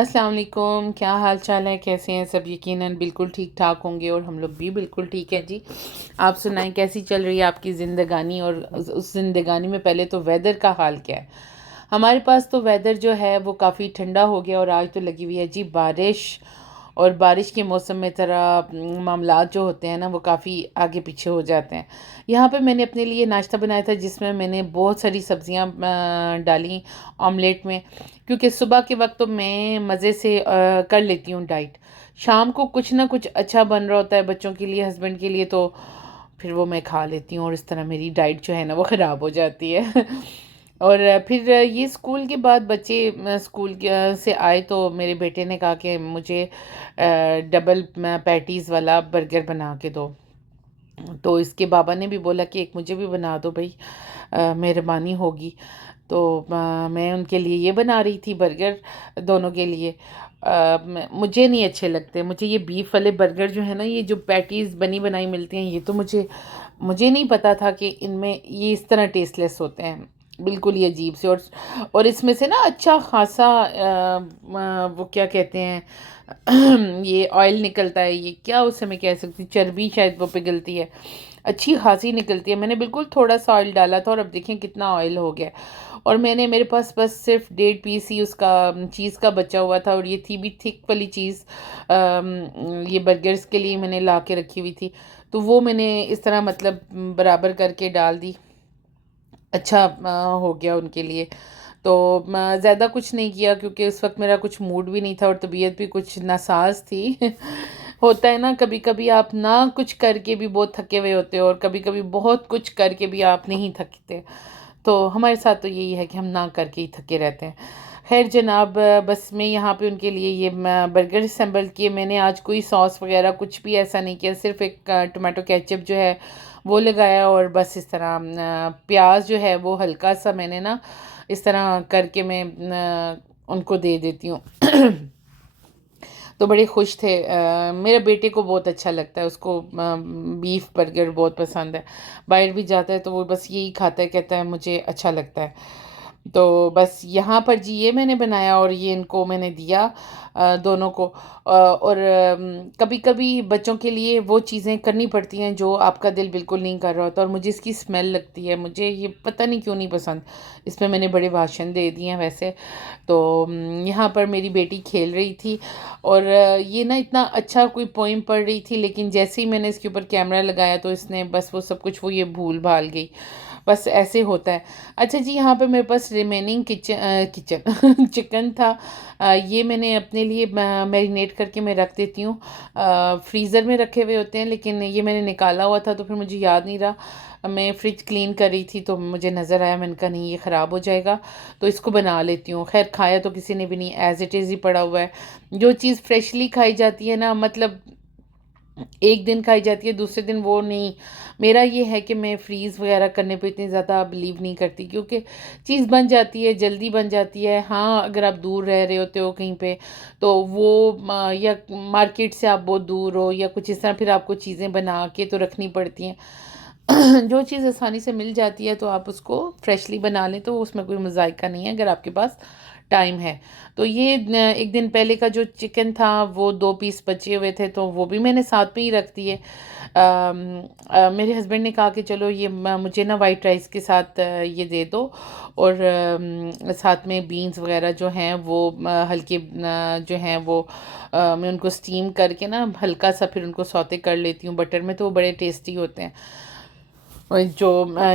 अस्सलाम वालेकुम। क्या हाल चाल है, कैसे हैं सब? यकीनन बिल्कुल ठीक ठाक होंगे और हम लोग भी बिल्कुल ठीक है जी। आप सुनाएं, कैसी चल रही है आपकी ज़िंदगानी? और उस ज़िंदगानी में पहले तो वेदर का हाल क्या है? हमारे पास तो वेदर जो है वो काफ़ी ठंडा हो गया और आज तो लगी हुई है जी बारिश। और बारिश के मौसम में तरह मामलात जो होते हैं ना वो काफ़ी आगे पीछे हो जाते हैं। यहाँ पे मैंने अपने लिए नाश्ता बनाया था जिसमें मैंने बहुत सारी सब्जियाँ डाली ऑमलेट में, क्योंकि सुबह के वक्त तो मैं मज़े से कर लेती हूँ डाइट। शाम को कुछ ना कुछ अच्छा बन रहा होता है बच्चों के लिए, हस्बैंड के लिए, तो फिर वो मैं खा लेती हूँ और इस तरह मेरी डाइट जो है ना वो ख़राब हो जाती है। और फिर ये स्कूल के बाद बच्चे स्कूल से आए तो मेरे बेटे ने कहा कि मुझे डबल पैटीज़ वाला बर्गर बना के दो। तो इसके बाबा ने भी बोला कि एक मुझे भी बना दो भाई, मेहरबानी होगी। तो मैं उनके लिए ये बना रही थी बर्गर, दोनों के लिए। मुझे नहीं अच्छे लगते, मुझे ये बीफ वाले बर्गर जो है ना, ये जो पैटीज़ बनी बनाई मिलती हैं, ये तो मुझे नहीं पता था कि इनमें ये इस तरह टेस्टलेस होते हैं, बिल्कुल ही अजीब से। और इसमें से ना अच्छा खासा वो क्या कहते हैं ये ऑयल निकलता है, ये क्या उसे मैं कह सकती, चर्बी शायद वो पिघलती है, अच्छी खासी निकलती है। मैंने बिल्कुल थोड़ा सा ऑयल डाला था और अब देखें कितना ऑयल हो गया। और मेरे पास बस सिर्फ 1.5 पीस ही उसका चीज़ का बचा हुआ था, और ये थी भी थिक वाली चीज़। ये बर्गर्स के लिए मैंने ला के रखी हुई थी, तो वो मैंने इस तरह मतलब बराबर करके डाल दी। अच्छा हो गया उनके लिए। तो ज़्यादा कुछ नहीं किया क्योंकि उस वक्त मेरा कुछ मूड भी नहीं था और तबीयत भी कुछ नासाज थी। होता है ना, कभी कभी आप ना कुछ करके भी बहुत थके हुए होते हो और कभी कभी बहुत कुछ करके भी आप नहीं थकते। तो हमारे साथ तो यही है कि हम ना करके ही थके रहते हैं। खैर जनाब, बस मैं यहाँ पे उनके लिए ये बर्गर असम्बल किए। मैंने आज कोई सॉस वगैरह कुछ भी ऐसा नहीं किया, सिर्फ एक टोमेटो केचप जो है वो लगाया, और बस इस तरह प्याज जो है वो हल्का सा मैंने ना इस तरह करके मैं उनको दे देती हूँ। तो बड़े खुश थे। मेरे बेटे को बहुत अच्छा लगता है, उसको बीफ बर्गर बहुत पसंद है। बाहर भी जाता है तो वो बस यही खाता है, कहता है मुझे अच्छा लगता है। तो बस यहाँ पर जी ये मैंने बनाया और ये इनको मैंने दिया, दोनों को। और कभी कभी बच्चों के लिए वो चीज़ें करनी पड़ती हैं जो आपका दिल बिल्कुल नहीं कर रहा होता, और मुझे इसकी स्मेल लगती है, मुझे ये पता नहीं क्यों नहीं पसंद। इसमें मैंने बड़े भाषण दे दिए हैं वैसे। तो यहाँ पर मेरी बेटी खेल रही थी और ये ना इतना अच्छा कोई पोइम पढ़ रही थी, लेकिन जैसे ही मैंने इसके ऊपर कैमरा लगाया तो इसने बस वो सब कुछ वो ये भूल भाल गई। बस ऐसे होता है। अच्छा जी, यहाँ पे मेरे पास रिमेनिंग किचन चिकन था। ये मैंने अपने लिए मैरिनेट करके मैं रख देती हूँ। फ्रीज़र में रखे हुए होते हैं, लेकिन ये मैंने निकाला हुआ था तो फिर मुझे याद नहीं रहा। मैं फ्रिज क्लीन कर रही थी तो मुझे नज़र आया, मैंने कहा नहीं ये ख़राब हो जाएगा, तो इसको बना लेती हूँ। खैर खाया तो किसी ने भी नहीं, एज़ इट इज़ ही पड़ा हुआ है। जो चीज़ फ्रेशली खाई जाती है ना, मतलब एक दिन खाई जाती है दूसरे दिन वो नहीं। मेरा ये है कि मैं फ्रीज़ वगैरह करने पे इतनी ज़्यादा बिलीव नहीं करती, क्योंकि चीज़ बन जाती है, जल्दी बन जाती है। हाँ, अगर आप दूर रह रहे होते हो कहीं पे तो वो या मार्केट से आप बहुत दूर हो या कुछ इस तरह, फिर आपको चीज़ें बना के तो रखनी पड़ती हैं। जो चीज़ आसानी से मिल जाती है तो आप उसको फ्रेशली बना लें, तो उसमें कोई मज़ायका नहीं है अगर आपके पास टाइम है। तो ये एक दिन पहले का जो चिकन था वो 2 पीस बचे हुए थे, तो वो भी मैंने साथ में ही रख दिए। मेरे हस्बैंड ने कहा कि चलो ये मुझे ना वाइट राइस के साथ ये दे दो, और साथ में बीन्स वगैरह जो हैं वो हल्के जो हैं वो मैं उनको स्टीम करके ना हल्का सा फिर उनको सौते कर लेती हूँ बटर में, तो वो बड़े टेस्टी होते हैं। और जो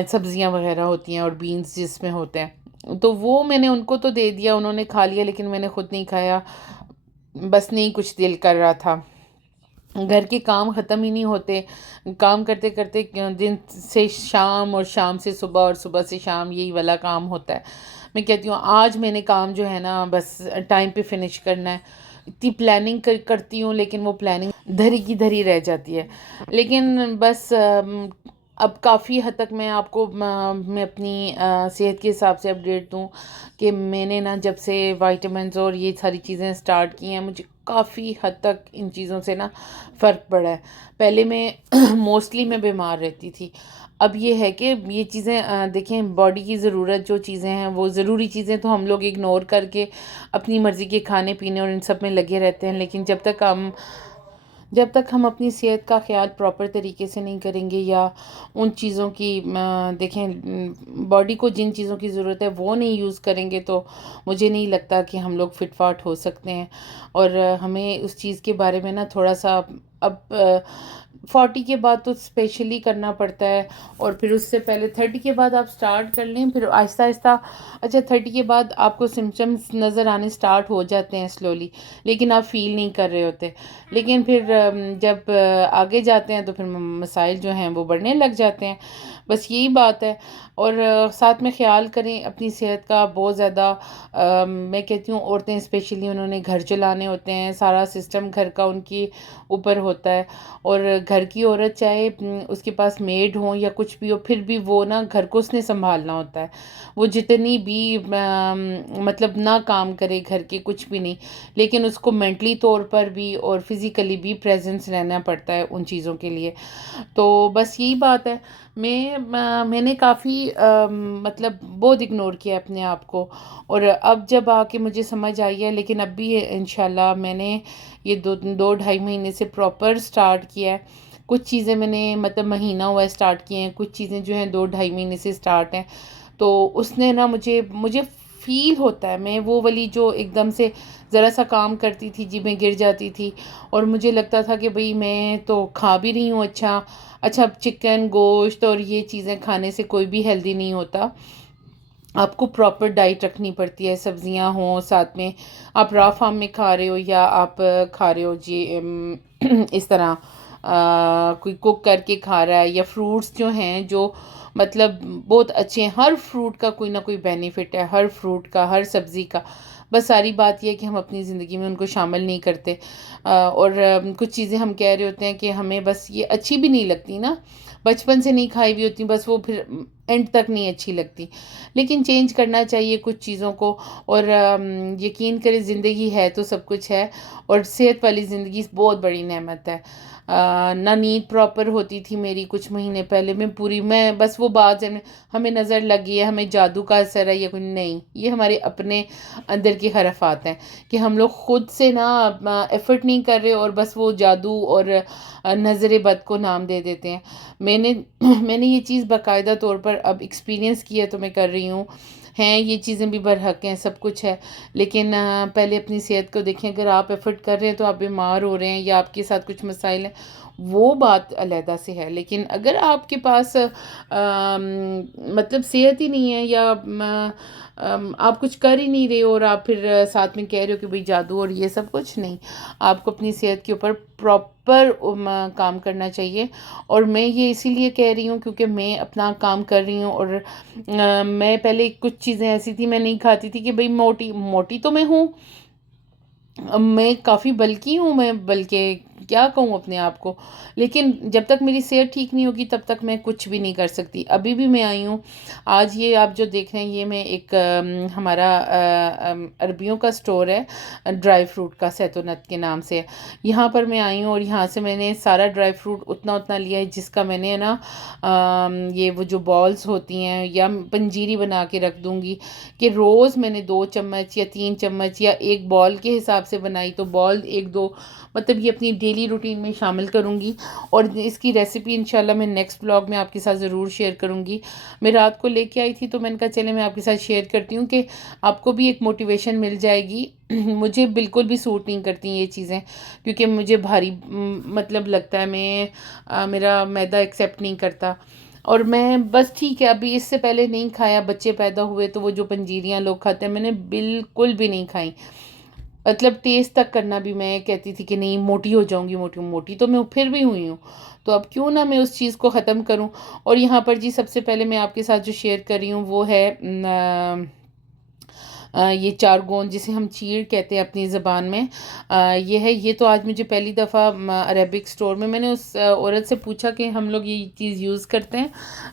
सब्जियां वगैरह होती हैं और बीन्स जिसमें होते हैं, तो वो मैंने उनको तो दे दिया, उन्होंने खा लिया, लेकिन मैंने खुद नहीं खाया। बस नहीं कुछ दिल कर रहा था। घर के काम ख़त्म ही नहीं होते, काम करते करते दिन से शाम और शाम से सुबह और सुबह से शाम यही वाला काम होता है। मैं कहती हूँ आज मैंने काम जो है ना बस टाइम पे फिनिश करना है। इतनी प्लानिंग करती हूँ लेकिन वो प्लानिंग धरी की धरी रह जाती है। लेकिन बस अब काफ़ी हद तक मैं आपको मैं अपनी सेहत के हिसाब से अपडेट दूँ कि मैंने ना जब से विटामिन्स और ये सारी चीज़ें स्टार्ट की हैं, मुझे काफ़ी हद तक इन चीज़ों से ना फ़र्क पड़ा है। पहले मैं मोस्टली मैं बीमार रहती थी। अब ये है कि ये चीज़ें देखें, बॉडी की ज़रूरत जो चीज़ें हैं, वो ज़रूरी चीज़ें तो हम लोग इग्नोर करके अपनी मर्ज़ी के खाने पीने और इन सब में लगे रहते हैं। लेकिन जब तक हम अपनी सेहत का ख्याल प्रॉपर तरीके से नहीं करेंगे, या उन चीज़ों की देखें, बॉडी को जिन चीज़ों की ज़रूरत है वो नहीं यूज़ करेंगे, तो मुझे नहीं लगता कि हम लोग फिट फाट हो सकते हैं। और हमें उस चीज़ के बारे में ना थोड़ा सा अब 40 के बाद तो स्पेशली करना पड़ता है, और फिर उससे पहले 30 के बाद आप स्टार्ट कर लें, फिर आहिस्ता आहिस्ता। अच्छा, 30 के बाद आपको सिम्टम्स नज़र आने स्टार्ट हो जाते हैं स्लोली, लेकिन आप फील नहीं कर रहे होते। लेकिन फिर जब आगे जाते हैं तो फिर मसाइल जो हैं वो बढ़ने लग जाते हैं। बस यही बात है। और साथ में ख़्याल करें अपनी सेहत का बहुत ज़्यादा। मैं कहती हूँ औरतें स्पेशली, उन्होंने घर चलाने होते हैं, सारा सिस्टम घर का उनके ऊपर होता है। और घर की औरत चाहे उसके पास मेड हो या कुछ भी हो, फिर भी वो ना घर को उसने संभालना होता है। वो जितनी भी मतलब ना काम करे घर के, कुछ भी नहीं, लेकिन उसको मेंटली तौर पर भी और फिज़िकली भी प्रेजेंस रहना पड़ता है उन चीज़ों के लिए। तो बस यही बात है। मैंने काफ़ी मतलब बहुत इग्नोर किया अपने आप को, और अब जब आके मुझे समझ आई है, लेकिन अब भी इंशाल्लाह मैंने ये दो ढाई महीने से प्रॉपर स्टार्ट किया है। कुछ चीज़ें मैंने मतलब महीना हुआ है स्टार्ट किए हैं, कुछ चीज़ें जो हैं 2 ढाई महीने से स्टार्ट हैं। तो उसने ना मुझे मुझे फ़ील होता है, मैं वो वाली जो एकदम से ज़रा सा काम करती थी जी, मैं गिर जाती थी, और मुझे लगता था कि भाई मैं तो खा भी रही हूँ अच्छा अच्छा चिकन गोश्त, और ये चीज़ें खाने से कोई भी हेल्दी नहीं होता। आपको प्रॉपर डाइट रखनी पड़ती है, सब्जियां हों साथ में, आप रॉ फार्म में खा रहे हो या आप खा रहे हो जी इस तरह कोई कुक करके खा रहा है, या फ्रूट्स जो हैं जो मतलब बहुत अच्छे हैं। हर फ्रूट का कोई ना कोई बेनिफिट है, हर फ्रूट का, हर सब्ज़ी का। बस सारी बात यह है कि हम अपनी ज़िंदगी में उनको शामिल नहीं करते। और कुछ चीज़ें हम कह रहे होते हैं कि हमें बस ये अच्छी भी नहीं लगती ना, बचपन से नहीं खाई हुई होती, बस वो फिर एंड तक नहीं अच्छी लगती। लेकिन चेंज करना चाहिए कुछ चीज़ों को। और यकीन करें, ज़िंदगी है तो सब कुछ है, और सेहत वाली ज़िंदगी बहुत बड़ी नेमत है। ना नींद प्रॉपर होती थी मेरी कुछ महीने पहले, मैं बस वो बात है, हमें नज़र लगी है, हमें जादू का असर है या कुछ नहीं, ये हमारे अपने अंदर की हरफात हैं कि हम लोग खुद से ना एफर्ट नहीं कर रहे, और बस वो जादू और नज़र बद को नाम दे देते हैं। मैंने मैंने ये चीज़ बाकायदा तौर पर अब एक्सपीरियंस किया, तो मैं कर रही हूँ। हैं ये चीज़ें भी बरहक हैं, सब कुछ है, लेकिन पहले अपनी सेहत को देखें। अगर आप एफ़र्ट कर रहे हैं तो आप बीमार हो रहे हैं या आपके साथ कुछ मसाइल हैं, वो बात अलहदा से है। लेकिन अगर आपके पास मतलब सेहत ही नहीं है, या आप कुछ कर ही नहीं रहे हो, और आप फिर साथ में कह रहे हो कि भाई जादू और ये सब, कुछ नहीं। आपको अपनी सेहत के ऊपर प्रॉपर काम करना चाहिए। और मैं ये इसीलिए कह रही हूँ क्योंकि मैं अपना काम कर रही हूँ। और मैं पहले कुछ चीज़ें ऐसी थी, मैं नहीं खाती थी कि भाई मोटी मोटी तो मैं हूँ, मैं काफ़ी बल्की हूँ, मैं बल्कि क्या कहूँ अपने आप को। लेकिन जब तक मेरी सेहत ठीक नहीं होगी तब तक मैं कुछ भी नहीं कर सकती। अभी भी मैं आई हूँ, आज ये आप जो देख रहे हैं, ये मैं एक हमारा अरबियों का स्टोर है, ड्राई फ्रूट का, सैतुनत के नाम से है। यहाँ पर मैं आई हूँ, और यहाँ से मैंने सारा ड्राई फ्रूट उतना उतना लिया है जिसका मैंने ना ये वो जो बॉल्स होती हैं, या पंजीरी बना के रख दूँगी कि रोज़ मैंने 2 चम्मच या 3 चम्मच या एक बॉल के हिसाब से बनाई, तो बॉल 1-2 मतलब ये अपनी डेली रूटीन में शामिल करूँगी। और इसकी रेसिपी इंशाल्लाह मैं नेक्स्ट ब्लॉग में आपके साथ ज़रूर शेयर करूँगी। मैं रात को लेके आई थी, तो मैंने कहा चले मैं आपके साथ शेयर करती हूँ कि आपको भी एक मोटिवेशन मिल जाएगी। मुझे बिल्कुल भी सूट नहीं करती ये चीज़ें, क्योंकि मुझे भारी मतलब लगता है, मेरा मैदा एक्सेप्ट नहीं करता। और मैं बस ठीक है, अभी इससे पहले नहीं खाया, बच्चे पैदा हुए तो वो जो पंजीरियाँ लोग खाते हैं, मैंने बिल्कुल भी नहीं खाई। मतलब टेस्ट तक करना भी मैं कहती थी कि नहीं, मोटी हो जाऊंगी, मोटी मोटी तो मैं फिर भी हुई हूँ। तो अब क्यों ना मैं उस चीज़ को ख़त्म करूँ। और यहाँ पर जी सबसे पहले मैं आपके साथ जो शेयर कर रही हूँ वो है ये चार गोंद जिसे हम चीड़ कहते हैं अपनी ज़बान में, ये है। ये तो आज मुझे पहली दफ़ा अरेबिक स्टोर में, मैंने उस औरत से पूछा कि हम लोग ये चीज़ यूज़ करते हैं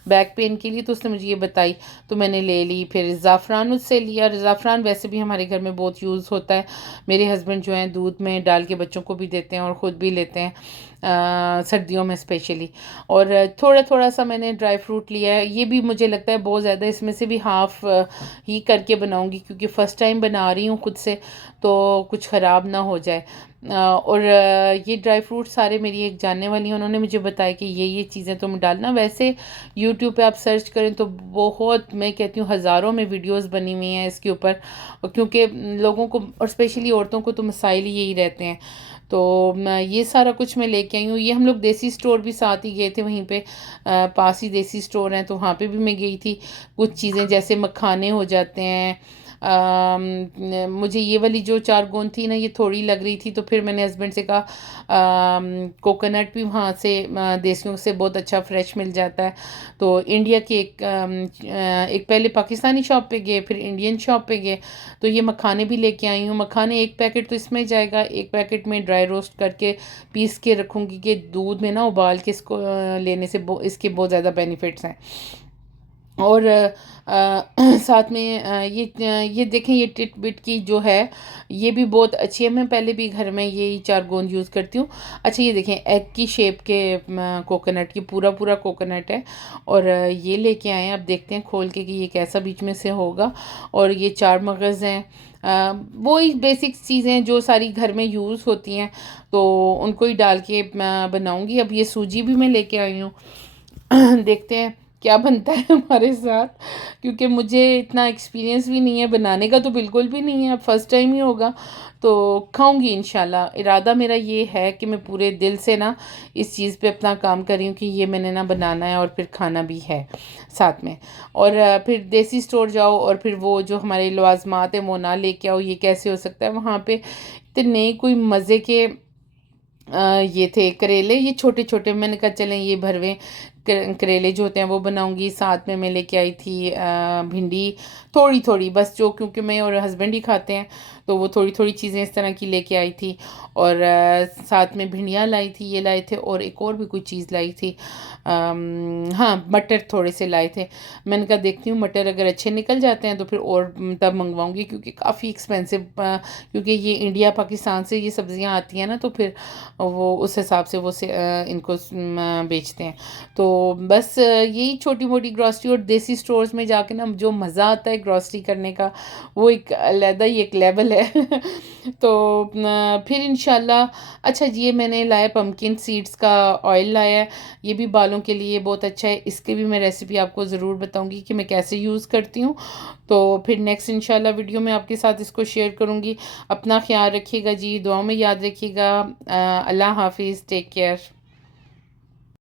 बैक पेन के लिए, तो उसने मुझे ये बताई, तो मैंने ले ली। फिर ज़ाफ़रान उससे लिया। ज़ाफ़रान वैसे भी हमारे घर में बहुत यूज़ होता है। मेरे हस्बैंड जो हैं दूध में डाल के बच्चों को भी देते हैं और ख़ुद भी लेते हैं, सर्दियों में स्पेशली। और थोड़ा थोड़ा सा मैंने ड्राई फ्रूट लिया है। ये भी मुझे लगता है बहुत ज़्यादा, इसमें से भी हाफ़ ही करके बनाऊंगी क्योंकि फ़र्स्ट टाइम बना रही हूँ खुद से, तो कुछ ख़राब ना हो जाए। और ये ड्राई फ्रूट सारे मेरी एक जानने वाली हैं, उन्होंने मुझे बताया कि ये चीज़ें तुम डालना। वैसे यूट्यूब पे आप सर्च करें तो बहुत, मैं कहती हूँ हज़ारों में वीडियोस बनी हुई हैं इसके ऊपर, क्योंकि लोगों को और स्पेशली औरतों को तो मसाइल ही यही रहते हैं। तो ये सारा कुछ मैं लेके आई हूँ। ये हम लोग देसी स्टोर भी साथ ही गए थे, वहीं पे पास ही देसी स्टोर हैं, तो वहाँ पे भी मैं गई थी। कुछ चीज़ें जैसे मखाने हो जाते हैं, मुझे ये वाली जो चार गोंद थी ना, ये थोड़ी लग रही थी, तो फिर मैंने हस्बैंड से कहा कोकोनट भी वहाँ से देसियों से बहुत अच्छा फ्रेश मिल जाता है। तो इंडिया की एक पहले पाकिस्तानी शॉप पे गए, फिर इंडियन शॉप पे गए, तो ये मखाने भी लेके आई हूँ। मखाने एक पैकेट तो इसमें जाएगा, एक पैकेट में ड्राई रोस्ट करके पीस के रखूँगी कि दूध में ना उबाल के इसको लेने से इसके बहुत ज़्यादा बेनिफिट्स हैं। और साथ में ये देखें, ये टिट बिट की जो है ये भी बहुत अच्छी है। मैं पहले भी घर में यही चार गोंद यूज़ करती हूँ। अच्छा, ये देखें एग की शेप के कोकोनट, ये पूरा पूरा कोकोनट है। और ये लेके आए हैं, अब देखते हैं खोल के कि ये कैसा बीच में से होगा। और ये चार मगज़ हैं, वही बेसिक चीज़ें जो सारी घर में यूज़ होती हैं, तो उनको ही डाल के बनाऊँगी। अब ये सूजी भी मैं लेके आई हूँ। देखते हैं क्या बनता है हमारे साथ, क्योंकि मुझे इतना एक्सपीरियंस भी नहीं है बनाने का, तो बिल्कुल भी नहीं है, अब फर्स्ट टाइम ही होगा, तो खाऊंगी इंशाल्लाह। इरादा मेरा ये है कि मैं पूरे दिल से ना इस चीज़ पे अपना काम कर रही हूँ कि ये मैंने ना बनाना है और फिर खाना भी है साथ में। और फिर देसी स्टोर जाओ और फिर वो जो हमारे लवाजमात है वो ना लेके आओ, ये कैसे हो सकता है। वहाँ पे इतने कोई मज़े के ये थे करेले, ये छोटे छोटे, मैंने कहा चलें ये भरवे करेले जो होते हैं वो बनाऊंगी। साथ में मैं लेके आई थी भिंडी, थोड़ी थोड़ी बस, जो क्योंकि मैं और हस्बैंड ही खाते हैं, तो वो थोड़ी थोड़ी चीज़ें इस तरह की लेके आई थी। और साथ में भिंडियाँ लाई थी, ये लाए थे, और एक और भी कोई चीज़ लाई थी, हाँ मटर थोड़े से लाए थे। मैंने कहा देखती हूँ मटर अगर अच्छे निकल जाते हैं तो फिर और तब मंगवाऊँगी, क्योंकि काफ़ी एक्सपेंसिव, क्योंकि ये इंडिया पाकिस्तान से ये सब्ज़ियाँ आती हैं ना, तो फिर वो उस हिसाब से वो इनको बेचते हैं। तो बस यही छोटी मोटी ग्रॉसरी, और देसी स्टोर्स में जाके ना जो मज़ा आता है ग्रॉसरी करने का, वो एक अलग ही एक लेवल है। तो फिर इंशाल्लाह। अच्छा जी, ये मैंने लाया पम्पकिन सीड्स का ऑयल लाया है, ये भी बालों के लिए बहुत अच्छा है। इसकी भी मैं रेसिपी आपको ज़रूर बताऊंगी कि मैं कैसे यूज़ करती हूँ। तो फिर नेक्स्ट इंशाल्लाह वीडियो में आपके साथ इसको शेयर करूँगी। अपना ख्याल रखिएगा जी, दुआओं में याद रखिएगा। अल्लाह हाफिज़, टेक केयर।